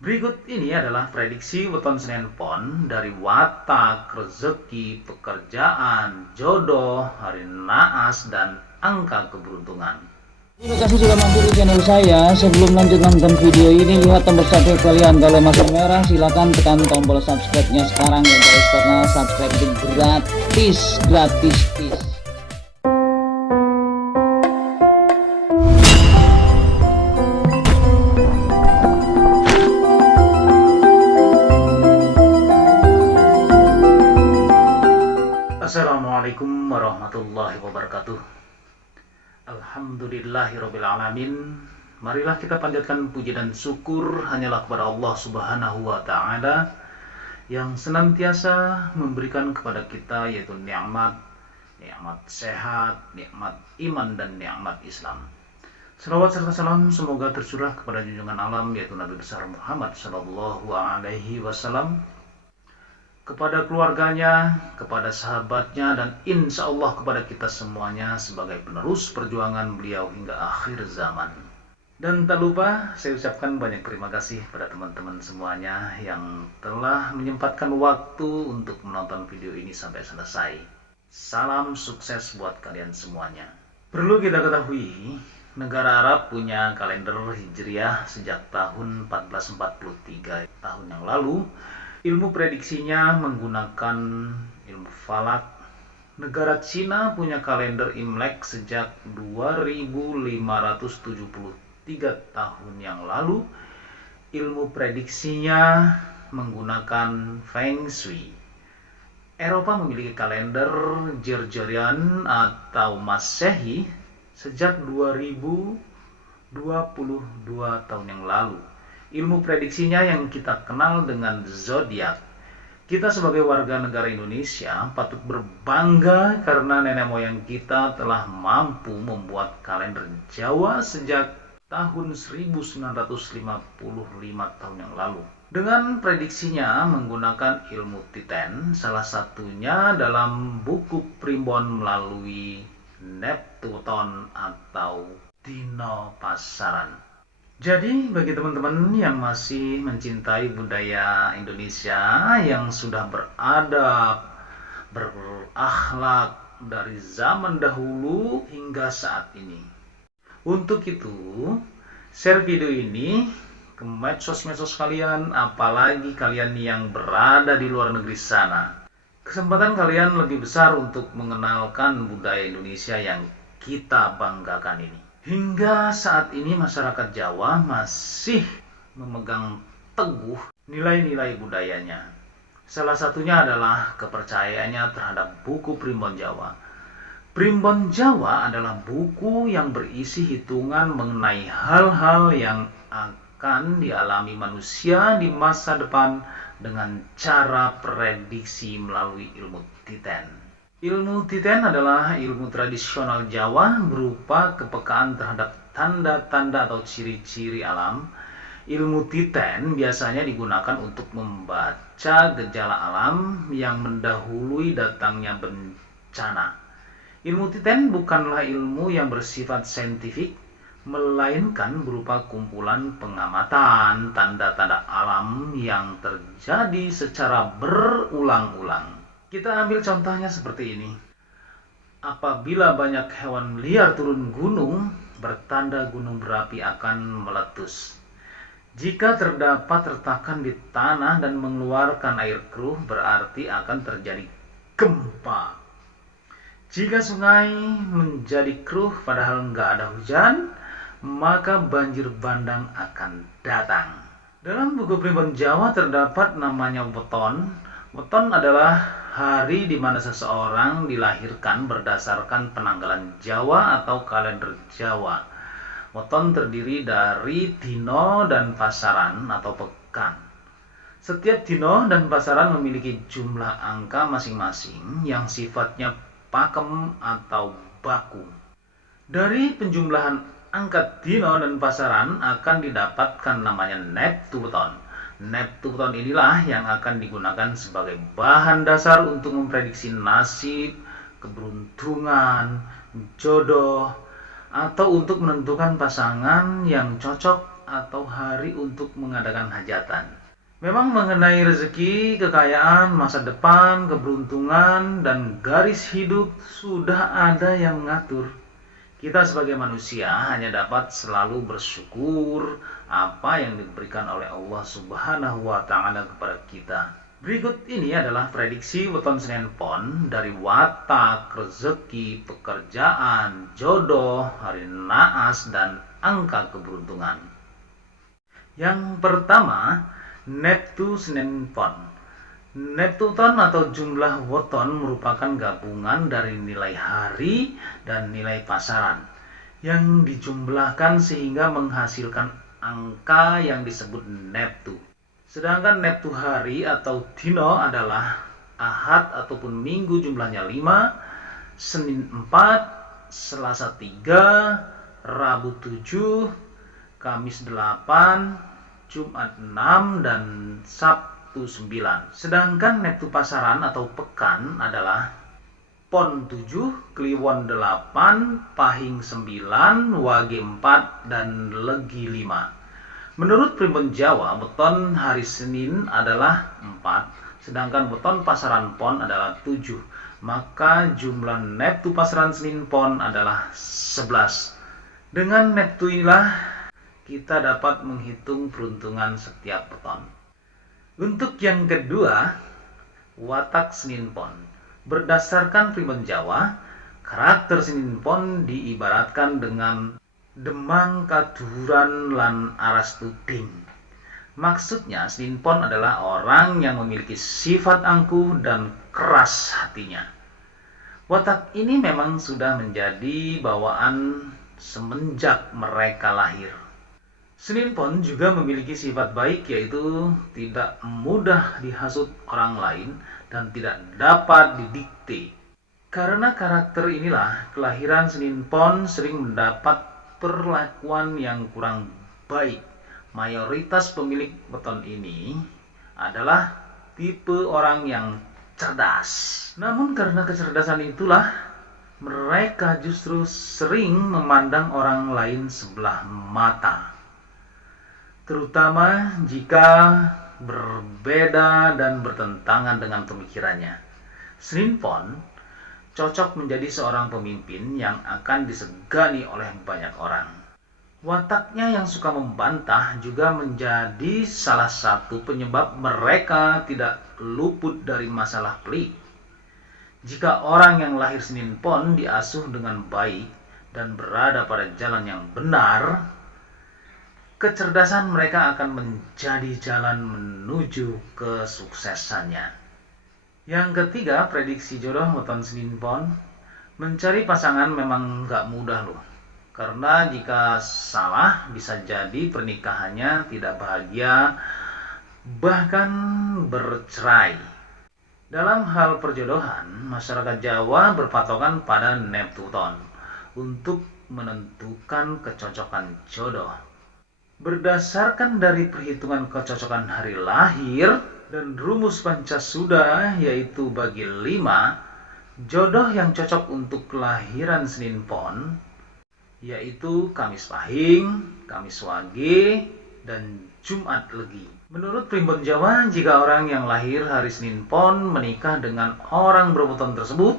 Berikut ini adalah prediksi weton Senin Pon dari watak, rezeki, pekerjaan, jodoh, hari naas, dan angka keberuntungan. Terima kasih sudah mampir di channel saya. Sebelum lanjut nonton video ini, lihat tombol subscribe kalian. Kalau masih merah, silahkan tekan tombol subscribe-nya sekarang ya guys, karena subscribe itu gratis. Assalamualaikum warahmatullahi wabarakatuh. Alhamdulillahirrabbilalamin. Marilah kita panjatkan puji dan syukur hanyalah kepada Allah Subhanahu wa Ta'ala yang senantiasa memberikan kepada kita yaitu nikmat sehat, nikmat iman, dan nikmat Islam. Salawat serta salam semoga tercurah kepada junjungan alam yaitu Nabi besar Muhammad Sallallahu Alaihi Wasallam, kepada keluarganya, kepada sahabatnya, dan insya Allah kepada kita semuanya sebagai penerus perjuangan beliau hingga akhir zaman. Dan tak lupa saya ucapkan banyak terima kasih pada teman-teman semuanya yang telah menyempatkan waktu untuk menonton video ini sampai selesai. Salam sukses buat kalian semuanya. Perlu kita ketahui, negara Arab punya kalender Hijriah sejak tahun 1443 tahun yang lalu. Ilmu prediksinya menggunakan ilmu falak. Negara Cina punya kalender Imlek sejak 2573 tahun yang lalu. Ilmu prediksinya menggunakan Feng Shui. Eropa memiliki kalender Gregorian atau Masehi sejak 2022 tahun yang lalu. Ilmu prediksinya yang kita kenal dengan zodiak. Kita sebagai warga negara Indonesia patut berbangga karena nenek moyang kita telah mampu membuat kalender Jawa sejak tahun 1955 tahun yang lalu. Dengan prediksinya menggunakan ilmu Titen, salah satunya dalam buku Primbon melalui Neptuton atau Dino Pasaran. Jadi bagi teman-teman yang masih mencintai budaya Indonesia, yang sudah beradab, berakhlak dari zaman dahulu hingga saat ini, untuk itu share video ini ke medsos-medsos kalian, apalagi kalian yang berada di luar negeri sana. Kesempatan kalian lebih besar untuk mengenalkan budaya Indonesia yang kita banggakan ini. Hingga saat ini masyarakat Jawa masih memegang teguh nilai-nilai budayanya. Salah satunya adalah kepercayaannya terhadap buku Primbon Jawa. Primbon Jawa adalah buku yang berisi hitungan mengenai hal-hal yang akan dialami manusia di masa depan dengan cara prediksi melalui ilmu Titen. Ilmu Titen adalah ilmu tradisional Jawa berupa kepekaan terhadap tanda-tanda atau ciri-ciri alam. Ilmu Titen biasanya digunakan untuk membaca gejala alam yang mendahului datangnya bencana. Ilmu Titen bukanlah ilmu yang bersifat saintifik, melainkan berupa kumpulan pengamatan tanda-tanda alam yang terjadi secara berulang-ulang. Kita ambil contohnya seperti ini. Apabila banyak hewan liar turun gunung, bertanda gunung berapi akan meletus. Jika terdapat retakan di tanah dan mengeluarkan air keruh, berarti akan terjadi gempa. Jika sungai menjadi keruh padahal nggak ada hujan, maka banjir bandang akan datang. Dalam buku Primbon Jawa terdapat namanya weton. Weton adalah hari di mana seseorang dilahirkan berdasarkan penanggalan Jawa atau kalender Jawa. Weton terdiri dari dino dan pasaran atau pekan. Setiap dino dan pasaran memiliki jumlah angka masing-masing yang sifatnya pakem atau baku. Dari penjumlahan angka dino dan pasaran akan didapatkan namanya Neptuton. Neptuton inilah yang akan digunakan sebagai bahan dasar untuk memprediksi nasib, keberuntungan, jodoh, atau untuk menentukan pasangan yang cocok atau hari untuk mengadakan hajatan. Memang mengenai rezeki, kekayaan, masa depan, keberuntungan, dan garis hidup sudah ada yang mengatur. Kita sebagai manusia hanya dapat selalu bersyukur apa yang diberikan oleh Allah Subhanahu wa Ta'ala kepada kita. Berikut ini adalah prediksi weton Senin Pon dari watak, rezeki, pekerjaan, jodoh, hari naas, dan angka keberuntungan. Yang pertama, Neptu Senin Pon. Neptuton atau jumlah weton merupakan gabungan dari nilai hari dan nilai pasaran yang dijumlahkan sehingga menghasilkan angka yang disebut Neptu. Sedangkan Neptu hari atau dino adalah Ahad ataupun Minggu jumlahnya 5, Senin 4, Selasa 3, Rabu 7, Kamis 8, Jumat 6, dan Sabtu 9. Sedangkan Neptu pasaran atau pekan adalah Pon 7, Kliwon 8, Pahing 9, Wage 4, dan Legi 5. Menurut Primbon Jawa, weton hari Senin adalah 4, sedangkan weton pasaran Pon adalah 7. Maka jumlah Neptu pasaran Senin Pon adalah 11. Dengan Neptu inilah kita dapat menghitung peruntungan setiap weton. Untuk yang kedua, watak Senin Pon. Berdasarkan Primbon Jawa, karakter Senin Pon diibaratkan dengan demang kaduran lan aras tuding. Maksudnya Senin Pon adalah orang yang memiliki sifat angkuh dan keras hatinya. Watak ini memang sudah menjadi bawaan semenjak mereka lahir. Senin Pon juga memiliki sifat baik, yaitu tidak mudah dihasut orang lain dan tidak dapat didikte. Karena karakter inilah, kelahiran Senin Pon sering mendapat perlakuan yang kurang baik. Mayoritas pemilik weton ini adalah tipe orang yang cerdas. Namun karena kecerdasan itulah, mereka justru sering memandang orang lain sebelah mata, terutama jika berbeda dan bertentangan dengan pemikirannya. Senin Pon cocok menjadi seorang pemimpin yang akan disegani oleh banyak orang. Wataknya yang suka membantah juga menjadi salah satu penyebab mereka tidak luput dari masalah pelik. Jika orang yang lahir Senin Pon diasuh dengan baik dan berada pada jalan yang benar, kecerdasan mereka akan menjadi jalan menuju kesuksesannya. Yang ketiga, prediksi jodoh weton Senin Pon. Mencari pasangan memang gak mudah loh. Karena jika salah bisa jadi pernikahannya tidak bahagia, bahkan bercerai. Dalam hal perjodohan, masyarakat Jawa berpatokan pada Neptuton untuk menentukan kecocokan jodoh. Berdasarkan dari perhitungan kecocokan hari lahir dan rumus Pancasuda, yaitu bagi 5, jodoh yang cocok untuk kelahiran Senin Pon yaitu Kamis Pahing, Kamis Wage, dan Jumat Legi. Menurut Primbon Jawa, jika orang yang lahir hari Senin Pon menikah dengan orang berweton tersebut,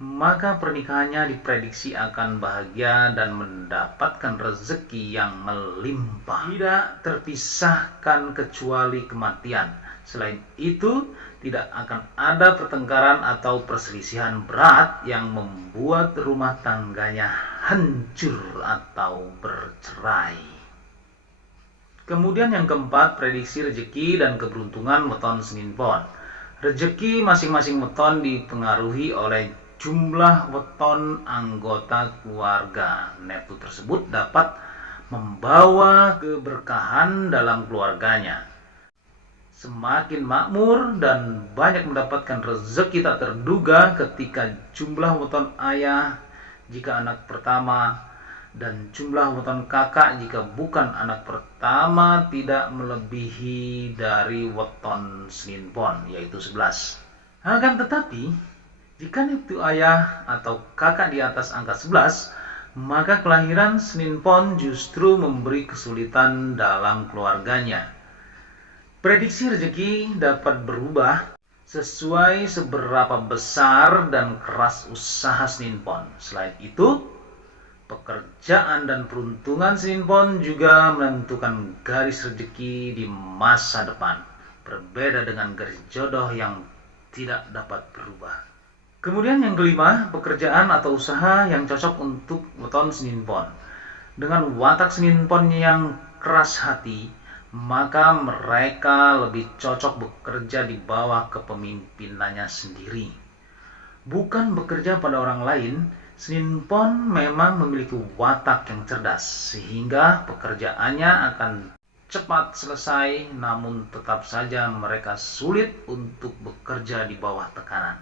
maka pernikahannya diprediksi akan bahagia dan mendapatkan rezeki yang melimpah, tidak terpisahkan kecuali kematian. Selain itu, tidak akan ada pertengkaran atau perselisihan berat yang membuat rumah tangganya hancur atau bercerai. Kemudian yang keempat, prediksi rezeki dan keberuntungan weton Senin Pon. Rezeki masing-masing weton dipengaruhi oleh jumlah weton anggota keluarga. Neptu tersebut dapat membawa keberkahan dalam keluarganya. Semakin makmur dan banyak mendapatkan rezeki tak terduga ketika jumlah weton ayah jika anak pertama dan jumlah weton kakak jika bukan anak pertama tidak melebihi dari weton Senin Pon, yaitu 11. Akan tetapi, jika neptu ayah atau kakak di atas angka 11, maka kelahiran Senin Pon justru memberi kesulitan dalam keluarganya. Prediksi rezeki dapat berubah sesuai seberapa besar dan keras usaha Senin Pon. Selain itu, pekerjaan dan peruntungan Senin Pon juga menentukan garis rezeki di masa depan. Berbeda dengan garis jodoh yang tidak dapat berubah. Kemudian yang kelima, pekerjaan atau usaha yang cocok untuk weton Senin Pon. Dengan watak Senin Pon yang keras hati, maka mereka lebih cocok bekerja di bawah kepemimpinannya sendiri. Bukan bekerja pada orang lain. Senin Pon memang memiliki watak yang cerdas, sehingga pekerjaannya akan cepat selesai, namun tetap saja mereka sulit untuk bekerja di bawah tekanan.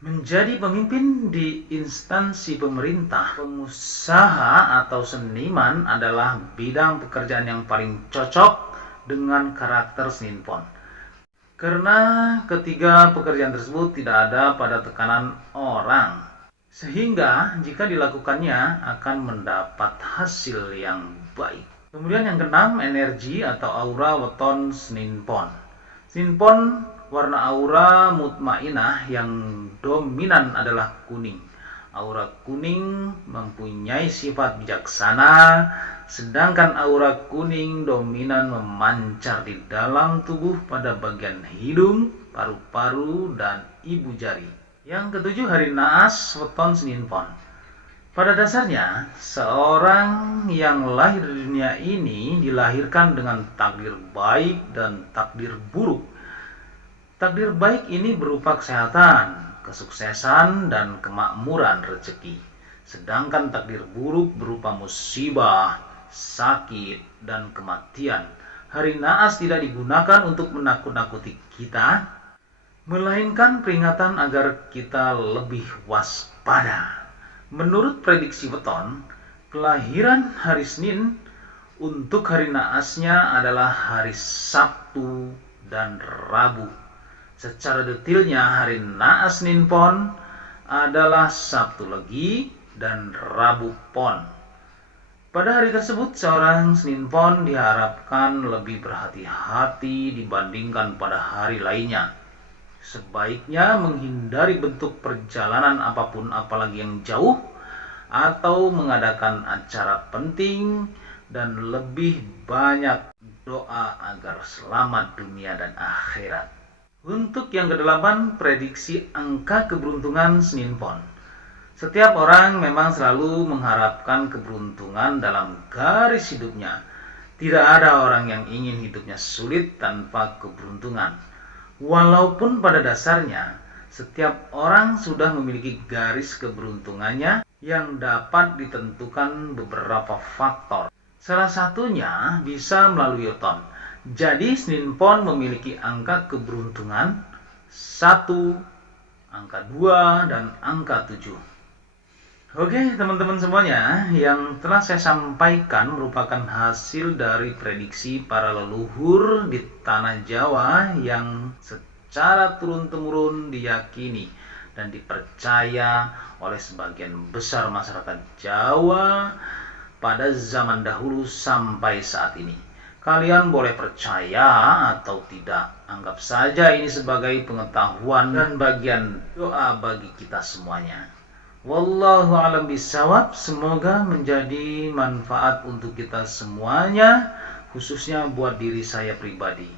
Menjadi pemimpin di instansi pemerintah, pengusaha atau seniman adalah bidang pekerjaan yang paling cocok dengan karakter Senin Pon. Karena ketiga pekerjaan tersebut tidak ada pada tekanan orang, sehingga jika dilakukannya akan mendapat hasil yang baik. Kemudian yang keenam, energi atau aura weton Senin Pon. Senin Pon warna aura mutmainah yang dominan adalah kuning. Aura kuning mempunyai sifat bijaksana, sedangkan aura kuning dominan memancar di dalam tubuh pada bagian hidung, paru-paru, dan ibu jari. Yang ketujuh, hari naas weton Senin Pon. Pada dasarnya, seorang yang lahir di dunia ini dilahirkan dengan takdir baik dan takdir buruk. Takdir baik ini berupa kesehatan, kesuksesan, dan kemakmuran rezeki. Sedangkan takdir buruk berupa musibah, sakit, dan kematian. Hari naas tidak digunakan untuk menakut-nakuti kita, melainkan peringatan agar kita lebih waspada. Menurut prediksi weton, kelahiran hari Senin untuk hari naasnya adalah hari Sabtu dan Rabu. Secara detailnya, hari naas Senin Pon adalah Sabtu Legi dan Rabu Pon. Pada hari tersebut, seorang Senin Pon diharapkan lebih berhati-hati dibandingkan pada hari lainnya. Sebaiknya menghindari bentuk perjalanan apapun, apalagi yang jauh, atau mengadakan acara penting, dan lebih banyak doa agar selamat dunia dan akhirat. Untuk yang kedelapan, prediksi angka keberuntungan Senin Pon. Setiap orang memang selalu mengharapkan keberuntungan dalam garis hidupnya. Tidak ada orang yang ingin hidupnya sulit tanpa keberuntungan. Walaupun pada dasarnya, setiap orang sudah memiliki garis keberuntungannya yang dapat ditentukan beberapa faktor. Salah satunya bisa melalui weton. Jadi Senin Pon memiliki angka keberuntungan 1, angka 2, dan angka 7. Oke teman-teman semuanya, yang telah saya sampaikan merupakan hasil dari prediksi para leluhur di tanah Jawa yang secara turun-temurun diyakini dan dipercaya oleh sebagian besar masyarakat Jawa pada zaman dahulu sampai saat ini. Kalian boleh percaya atau tidak, anggap saja ini sebagai pengetahuan dan bagian doa bagi kita semuanya. Wallahu a'lam bishawab. Semoga menjadi manfaat untuk kita semuanya, khususnya buat diri saya pribadi.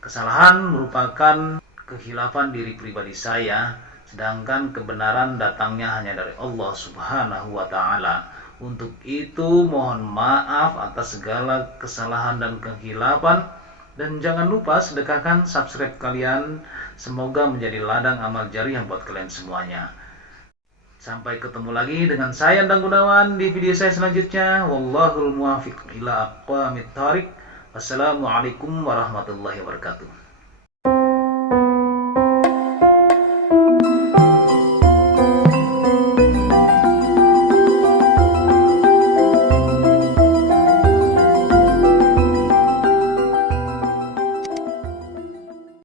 Kesalahan merupakan kehilafan diri pribadi saya, sedangkan kebenaran datangnya hanya dari Allah Subhanahu wa ta'ala. Untuk itu mohon maaf atas segala kesalahan dan kehilafan, dan jangan lupa sedekahkan subscribe kalian. Semoga menjadi ladang amal jariah buat kalian semuanya. Sampai ketemu lagi dengan saya Endang Gunawan di video saya selanjutnya. Wallahul muwaffiq ila aqwamit thariq. Wassalamualaikum warahmatullahi wabarakatuh.